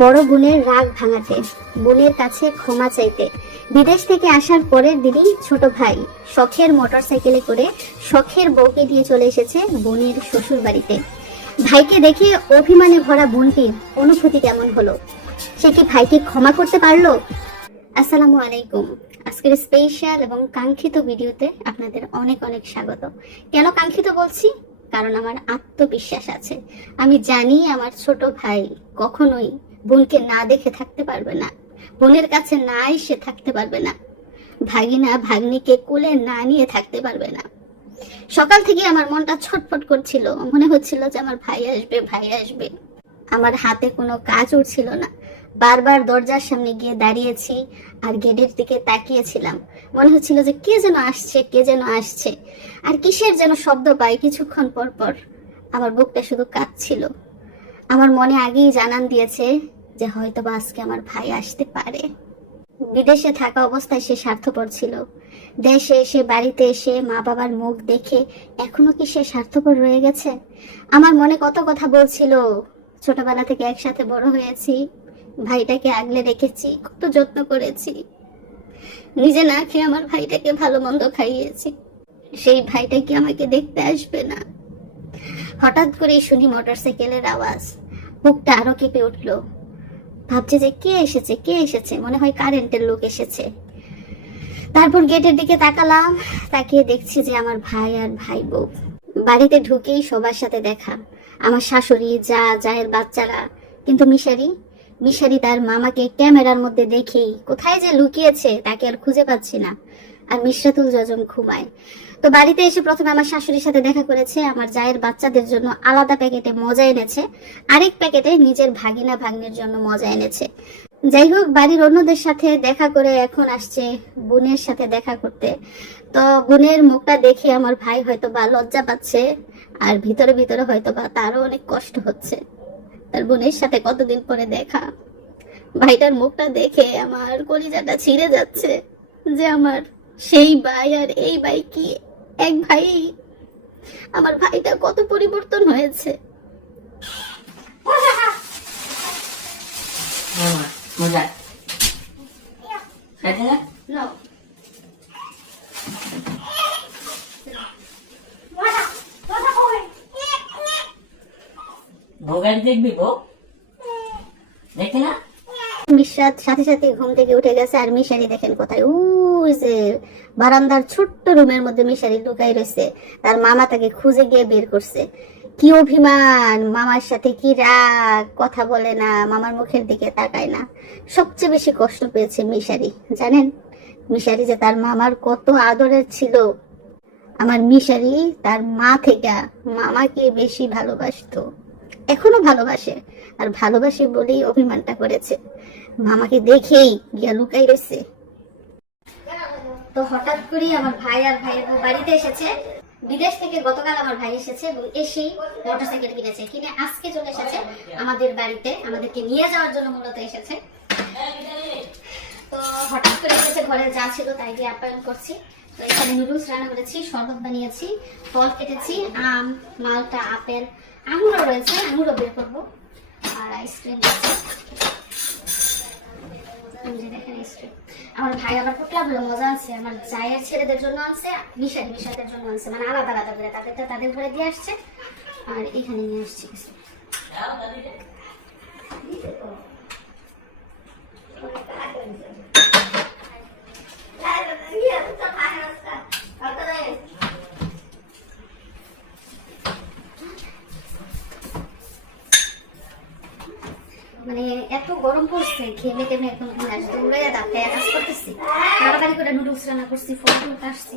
বড় বোনের রাগ ভাঙাতে, বোনের কাছে ক্ষমা চাইতে বিদেশ থেকে আসার পরের দিনই ছোট ভাই শখের মোটরসাইকেলে করে শখের বউকে দিয়ে চলে এসেছে বোনের শ্বশুর বাড়িতে। ভাইকে দেখে অভিমানে ভরা বোনটির অনুভূতি কেমন হলো? সে কি ভাইকে ক্ষমা করতে পারলো? আসসালামু আলাইকুম। আজকের স্পেশাল এবং কাঙ্ক্ষিত ভিডিওতে আপনাদের অনেক অনেক স্বাগত। কেন কাঙ্ক্ষিত বলছি? কারণ আমার আত্মবিশ্বাস আছে, আমি জানি আমার ছোট ভাই কখনোই বোনকে না দেখে থাকতে পারবে না, বোনের কাছে না এসে থাকতে পারবে না, ভাগিনা ভাগ্নিকে কোলে না নিয়ে থাকতে পারবে না। সকাল থেকে আমার মনটা ছটফট করছিল, মনে হচ্ছিল যে আমার ভাই আসবে, ভাই আসবে। আমার হাতে কোনো কাজ উঠছিল না, বারবার দরজার সামনে গিয়ে দাঁড়িয়েছি আর গেটের দিকে তাকিয়েছিলাম। মনে হচ্ছিল যে কে যেন আসছে, কে যেন আসছে, আর কিসের যেন শব্দ পাই কিছুক্ষণ পর পর। আমার বুকটা শুধু কাঁপছিল। আমার মনে আগেই জানান দিয়েছে যে হয়তোবা আজকে আমার ভাই আসতে পারে। বিদেশে থাকা অবস্থায় সে স্বার্থপর ছিল, দেশে এসে বাড়িতে এসে মা বাবার মুখ দেখে এখনো কি সে স্বার্থপর রয়ে গেছে? আমার মনে কত কথা বলছিল। ছোটবেলা থেকে একসাথে বড় হয়েছি, ভাইটাকে আগলে রেখেছি, কত যত্ন করেছি, নিজে না খেয়ে আমার ভাইটাকে ভালো মন্দ খাইয়েছি। সেই ভাইটা কি আমাকে দেখতে আসবে না? হঠাৎ করে শুনি মোটরসাইকেলের আওয়াজ, বুকটা আরো কেঁপে উঠলো। ভাবছি যে কে এসেছে, কে এসেছে, মনে হয় কারেন্টের লোক এসেছে। তারপর গেটের দিকে তাকালাম, তাকিয়ে দেখছি যে আমার ভাই আর ভাই বউ। বাড়িতে ঢুকেই সবার সাথে দেখা, আমার শাশুড়ি, জায়ের বাচ্চারা। কিন্তু মিশারি তার মামাকে ক্যামেরার মধ্যে দেখেই কোথায় যে লুকিয়েছে তাকে আর খুঁজে পাচ্ছি না। আর মিশরাতুল জজম ঘুমায়। তো বাড়িতে এসে প্রথমে আমার শাশুড়ির সাথে দেখা করেছে, আমার জায়ের বাচ্চাদের জন্য আলাদা প্যাকেটে মজা এনেছে, আরেক প্যাকেটে নিজের ভাগিনা ভাগ্নের জন্য মজা এনেছে। যাই হোক, বাড়ির অন্যদের সাথে দেখা করে এখন আসছে বোনের সাথে দেখা করতে। তো বোনের মুখটা দেখে আমার ভাই হয়তো বা লজ্জা পাচ্ছে, আর ভিতরে ভিতরে হয়তো বা তারও অনেক কষ্ট হচ্ছে। তার বোনের সাথে কতদিন পরে দেখা, ভাইটার মুখটা দেখে আমার কলিজাটা ছিঁড়ে যাচ্ছে যে আমার সেই ভাই আর এই ভাই কি এক ভাই? আমার ভাইটা কত পরিবর্তন হয়েছে। মিশরাত সাথে সাথে ঘুম থেকে উঠে গেছে, আর মিশারি দেখেন কোথায়, ওই যে বারান্দার ছোট্ট রুমের মধ্যে মিশারি লুকাই রয়েছে। তার মামা তাকে খুঁজে গিয়ে বের করছে। কি অভিমান, মামার সাথে কি রাগ, কথা বলে না, মামার মুখের দিকে তাকায় না। সবচেয়ে বেশি কষ্ট পেয়েছে মিশারি। জানেন মিশারি যে তার মামার কত আদরের ছিল? আমার মিশারি তার মা থেকে মামাকে বেশি ভালোবাসতো, এখনো ভালোবাসে, আর ভালোবাসে বলেই অভিমানটা করেছে। মামাকে দেখেই গিয়া লুকাই রয়েছে। তো হঠাৎ করে আমার ভাই আর ভাইয়ের বউ বাড়িতে এসেছে। বিদেশ থেকে গতকাল আমার ভাই এসেছে এবং এসেই মোটরসাইকেল কিনেছে, কিনে আজকে চলে এসেছে আমাদের বাড়িতে, আমাদেরকে নিয়ে যাওয়ার জন্য মূলত এসেছে। তো হঠাৎ করে এসেছে, ঘরে যা ছিল তাই দিয়ে আপ্যায়ন করছি। তো এখানে নুডলস রান্না করেছি, শরবত বানিয়েছি, ফল কেটেছি, আম, মালটা, আপেল, আঙুরও রয়েছে, আঙুরও বের করবো, আর আইসক্রিম। আমার ভাই আবার পোটলা ভালো মজা আছে, আমার জায়ের ছেলেদের জন্য আনছে, মিশাদের জন্য আনছে, মানে আলাদা আলাদা করে তাদেরটা তাদের ঘরে দিয়ে আসছে, আর এখানে নিয়ে আসছে কিছু। মানে এত গরম পড়ছে, ঘেমে টেমে এখন আসছে, উড়ে দাঁতে কাজ করতেছি, তাড়াতাড়ি করে নুডলস রান্না করছি, ফল আসছি।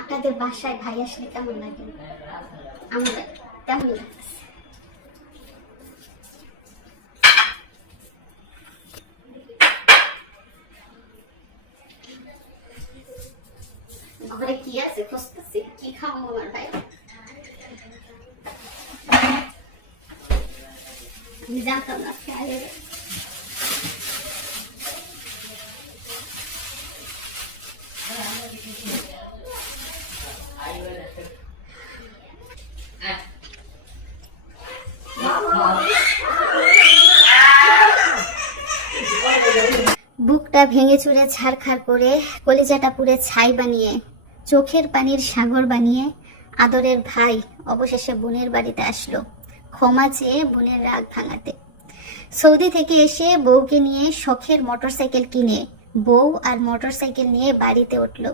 আপনাদের বাসায় ভাই আসলে কেমন লাগে? আমরা তেমনই লাগতেছে। খুঁজতেছি কি খাও আমার ভাই। আমি জানতাম না খেয়ে বুকটা ভেঙে চুরে ছাড়খাড় করে, কলিজাটা পুড়ে ছাই বানিয়ে, চোখের পানির সাগর বানিয়ে আদরের ভাই অবশেষে বোনের বাড়িতে আসলো ক্ষমা চেয়ে বোনের রাগ ভাঙাতে। সৌদি থেকে এসে বউকে নিয়ে শখের মোটরসাইকেল কিনে বউ আর মোটরসাইকেল নিয়ে বাড়িতে উঠলো।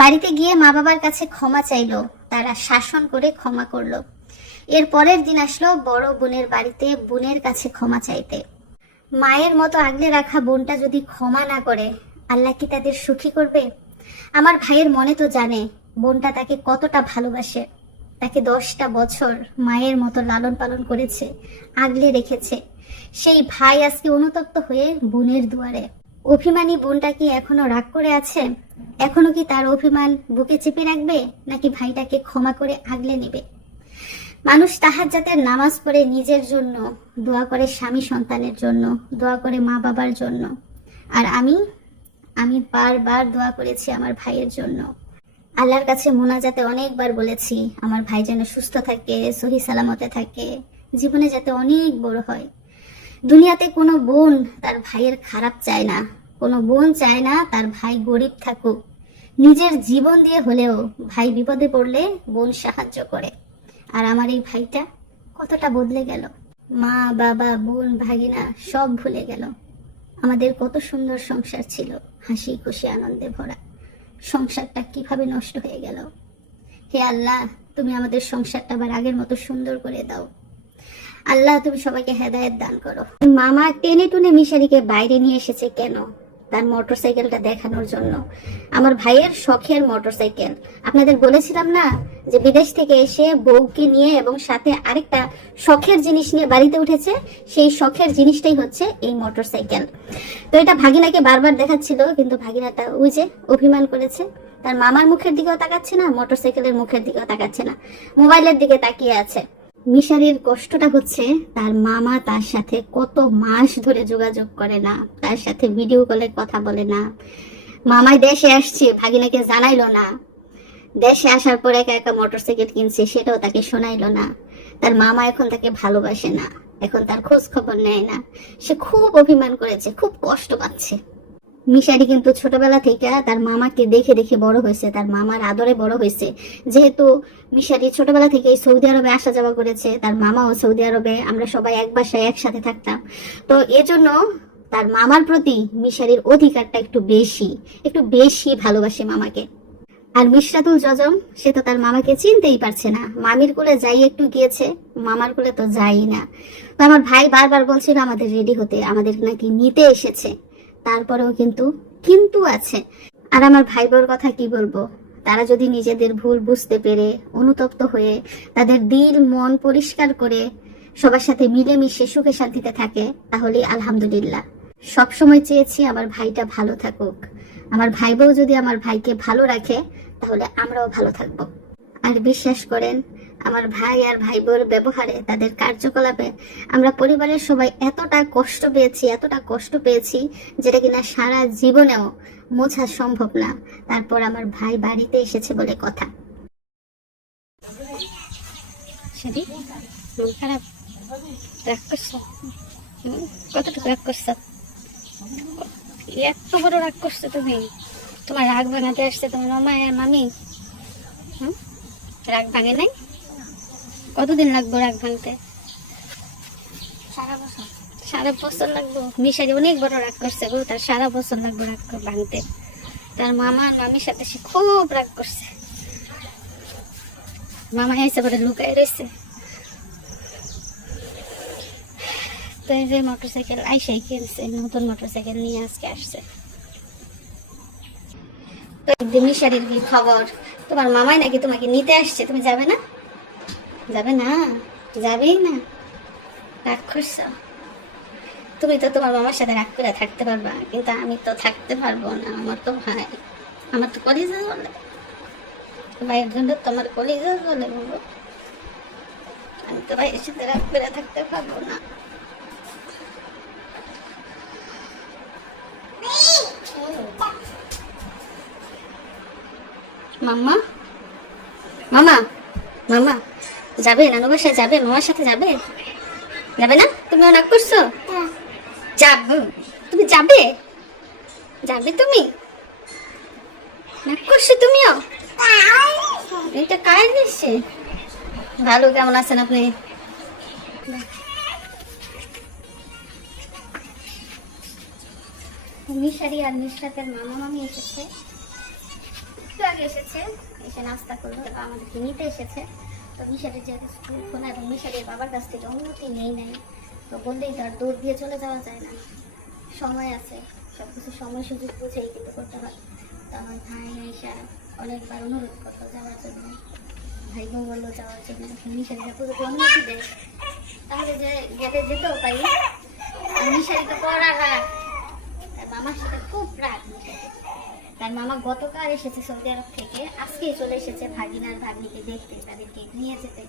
বাড়িতে গিয়ে মা বাবার কাছে ক্ষমা চাইলো, তারা শাসন করে ক্ষমা করলো। এর পরের দিন আসলো বড় বোনের বাড়িতে বোনের কাছে ক্ষমা চাইতে। মায়ের মতো আগলে রাখা বোনটা যদি ক্ষমা না করে, আল্লাহ কি তাদের সুখী করবে? আমার ভাইয়ের মনে তো জানে বোনটা তাকে কতটা ভালোবাসে। তাকে 10টা বছর মায়ের মতো লালন পালন করেছে, আগলে রেখেছে। সেই ভাই আজকে অনুতপ্ত হয়ে বোনের দুয়ারে। অভিমানী বোনটা কি এখনো রাগ করে আছে? এখনো কি তার অভিমান বুকে চেপে রাখবে, নাকি ভাইটাকে ক্ষমা করে আগলে নেবে? মানুষ তাহাজ্জুদের নামাজ পড়ে নিজের জন্য, দোয়া করে স্বামী সন্তানের জন্য, দোয়া করে মা বাবার জন্য। আর আমি বারবার দোয়া করেছি আমার ভাইয়ের জন্য। আল্লাহর কাছে মোনাজাতে অনেকবার বলেছি আমার ভাই যেন সুস্থ থাকে, সহি সালামতে থাকে, জীবনে যাতে অনেক বড় হয়। দুনিয়াতে কোনো বোন তার ভাইয়ের খারাপ চায় না, কোনো বোন চায় না তার ভাই গরিব থাকুক। নিজের জীবন দিয়ে হলেও ভাই বিপদে পড়লে বোন সাহায্য করে। আর আমার এই ভাইটা কতটা বদলে গেল। মা বাবা বোন ভাগিনা সব ভুলে গেল। আমাদের কত সুন্দর সংসার ছিল, হাসি খুশি আনন্দে ভরা। সংসারটা কিভাবে নষ্ট হয়ে গেল। হে আল্লাহ, তুমি আমাদের সংসারটা আবার আগের মতো সুন্দর করে দাও। আল্লাহ, তুমি সবাইকে হেদায়েত দান করো। মামা টেনে টুনে মিশারিকে বাইরে নিয়ে এসেছে কেন? তার মোটরসাইকেলটা দেখানোর জন্য। আমার ভাইয়ের শখের মোটরসাইকেল। আপনাদের বলেছিলাম না যে বিদেশ থেকে এসে বউকে নিয়ে এবং সাথে আরেকটা শখের জিনিস নিয়ে বাড়িতে উঠেছে। সেই শখের জিনিসটাই হচ্ছে এই মোটরসাইকেল। তো এটা ভাগিনাকে বারবার দেখাচ্ছিল, কিন্তু ভাগিনাটা ওই যে অভিমান করেছে। তার মামার মুখের দিকেও তাকাচ্ছে না, মোটরসাইকেলের মুখের দিকেও তাকাচ্ছে না, মোবাইলের দিকে তাকিয়ে আছে। মিশারির কষ্টটা হচ্ছে তার মামা তার সাথে কত মাস ধরে যোগাযোগ করে না, তার সাথে ভিডিও কলে কথা বলে না। মামাই দেশে আসছে, ভাগিনাকে জানাইলো না। দেশে আসার পর একা একা মোটরসাইকেল কিনছে, সেটাও তাকে শোনাইলো না। তার মামা এখন তাকে ভালোবাসে না, এখন তার খোঁজ খবর নেয় না। সে খুব অভিমান করেছে, খুব কষ্ট পাচ্ছে। মিশারি কিন্তু ছোটবেলা থেকে তার মামাকে দেখে দেখে বড় হয়েছে, তার মামার আদরে বড় হয়েছে। যেহেতু মিশারি ছোটবেলা থেকেই সৌদি আরবে আসা যাওয়া করেছে, তার মামাও সৌদি আরবে, আমরা সবাই এক বাসায় একসাথে থাকতাম। তো এজন্য তার মামার প্রতি মিশারির অধিকারটা একটু বেশি ভালোবাসে মামাকে। আর মিশরাতুল জজম, সে তো তার মামাকে চিনতেই পারছে না। মামির কোলে যাই একটু গিয়েছে, মামার কোলে তো যাই না। তো আমার ভাই বারবার বলছিল আমাদের রেডি হতে, আমাদের নাকি নিতে এসেছে। তারপরেও কিন্তু আছে। আর আমার ভাই বোর কথা কি বলবো, তারা যদি নিজেদের ভুল বুঝতে পেরে অনুতপ্ত হয়ে তাদের দিল মন পরিষ্কার করে সবার সাথে মিলেমিশে সুখে শান্তিতে থাকে, তাহলে আলহামদুলিল্লাহ। সবসময় চেয়েছি আমার ভাইটা ভালো থাকুক। আমার ভাই বউ যদি আমার ভাইকে ভালো রাখে, তাহলে আমরাও ভালো থাকবো। আর বিশ্বাস করেন, আমার ভাই আর ভাই বোর ব্যবহারে, তাদের কার্যকলাপে আমরা পরিবারের সবাই এতটা কষ্ট পেয়েছি যেটা কিনা সারা জীবনেও মোছা সম্ভব না। তারপর আমার ভাই বাড়িতে এসেছে বলে কথা। খারাপ রাগ করছো? কতটুকু রাগ করছো? এত বড় রাগ করছো তুমি? তোমার রাগ ভাঙাতে আসছে তোমার মামা আর মামি। রাগ ভাঙে নাই? কতদিন লাগবে রাগ ভাঙতে? সারা বছর লাগবে। মিশারি অনেক বড় রাগ করছে গো, তার সারা বছর লাগবে রাগ ভাঙতে। তার মামা আর মামির সাথে সে খুব রাগ করছে। মামা এসে পরে লুকায় রয়েছে। তো এই যে মোটরসাইকেল আইসাই কিনছে, নতুন মোটরসাইকেল নিয়ে আজকে আসছে। মিশারির কি খবর? তোমার মামাই নাকি তোমাকে নিতে আসছে, তুমি যাবে না? যাবেই না? রাগ করছো? তুমি তো তোমার মামার সাথে রাগ করে থাকতে পারবা, কিন্তু আমি তো থাকতে পারবো না। আমার তো ভাই, আমার তো কলিজা বলে। ভাইয়ের জন্য তোমার কলিজা বলে বলবো, আমি তো ভাইয়ের সাথে রাগ করে থাকতে পারবো না। মাম্মা, মামা, মামা যাবে নানু বাসায়? যাবে মামার সাথে? যাবে যাবে না? তুমি রাগ করছো? যাবো, তুমি যাবে? যাবে তুমি? রাগ করছো তুমিও? এটা কার দিচ্ছে? ভালো, কেমন আছেন আপনি? মিশারি আর মিশরাতের মামা মামি এসেছে, একটু আগে এসেছে, এসে নাস্তা করলো, আমাদেরকে নিতে এসেছে। তো মিশারির যেহেতু স্কুল খোলা এবং মিশারির বাবার কাছ থেকে অনুমতি নেই নাই, তো বললেই তো আর দৌড় দিয়ে চলে যাওয়া যায় না, সময় আছে, সবকিছু সময় সুযোগ বুঝেই কিন্তু করতে হয়। তো আমার ভাই আইসা অনেকবার অনুরোধ করতো যাওয়ার জন্য, ভাই বোন বললো যাওয়ার জন্য। মিশারিরা পুরো অনুমতি দেয়, তাহলে যে গেলে যেতেও পারি। আর মিশারি তো পড়া রাগ, তার মামার সাথে খুব রাগ মিশারি। তার মামা গতকাল এসেছে সৌদি আরব থেকে, আজকেই চলে এসেছে ভাগিনার ভাগ্নিকে দেখতে, তাদেরকে নিয়ে যেতে।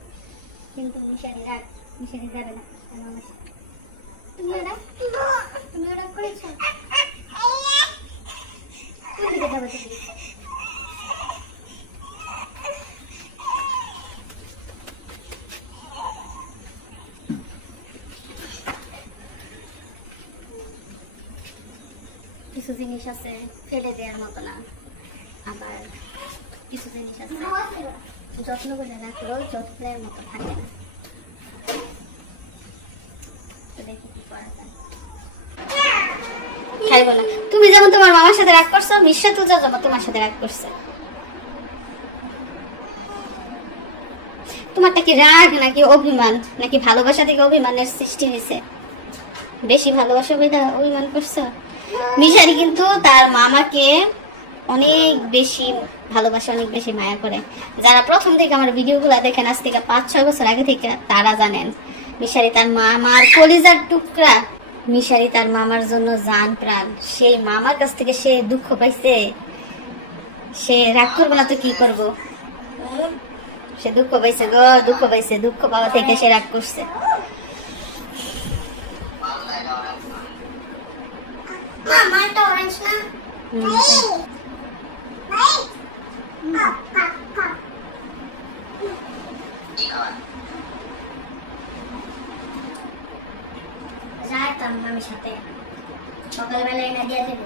কিন্তু মিশারি রাগ, মিশারি যাবে না তার মামার সাথে। তুমিও রাগ করেছো? কোথেকে যাবে তুমি? কিছু জিনিস আছে ফেলে দেওয়ার মতো না, আবার কিছু জিনিস আছে যত্ন করে রাখলেও যত্নের মতো থাকে না। তো দেখি কি করা যায়। খাইবো না। তুমি যেমন তোমার মামার সাথে রাগ করছো, মিশ্রা তো যেমন তোমার সাথে রাগ করছে। তোমারটা কি রাগ নাকি অভিমান, নাকি ভালোবাসা থেকে অভিমানের সৃষ্টি হয়েছে? বেশি ভালোবাসা অভিমান করছো। মিশারি কিন্তু তার মামাকে অনেক বেশি ভালোবাসে, অনেক বেশি মায়া করে। যারা প্রথম থেকে আমার ভিডিওগুলো দেখেন আজ থেকে 5-6 বছর আগে থেকে, তারা জানেন মিশারি তার মামার কলিজার টুকরা। মিশারি তার মামার জন্য জান প্রাণ। সেই মামার কাছ থেকে সে দুঃখ পাইছে, সে রাগ করবো না তো কি করবো? সে দুঃখ পাইছে গো, দুঃখ পাইছে। দুঃখ পাওয়া থেকে সে রাগ করছে। মামাটা অরেঞ্জ না? যাই তার মামির সাথে সকালবেলা এনে দিয়ে দেবো।